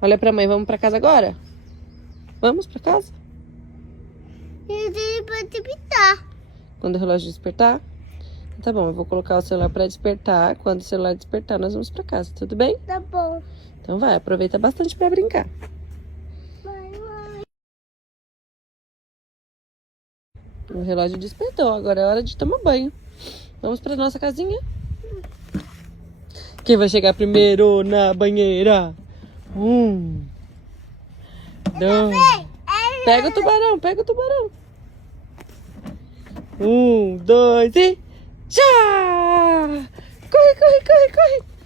Olha pra mãe, vamos pra casa agora? Vamos pra casa? Ele pode despertar. Quando o relógio despertar? Tá bom, eu vou colocar o celular pra despertar. Quando o celular despertar, nós vamos pra casa, tudo bem? Tá bom. Então vai, aproveita bastante pra brincar. Vai, vai. O relógio despertou, agora é hora de tomar banho. Vamos pra nossa casinha? Quem vai chegar primeiro na banheira? 1, 2... Pega o tubarão, pega o tubarão. 1, 2 e... Tchau! Corre, corre, corre, corre!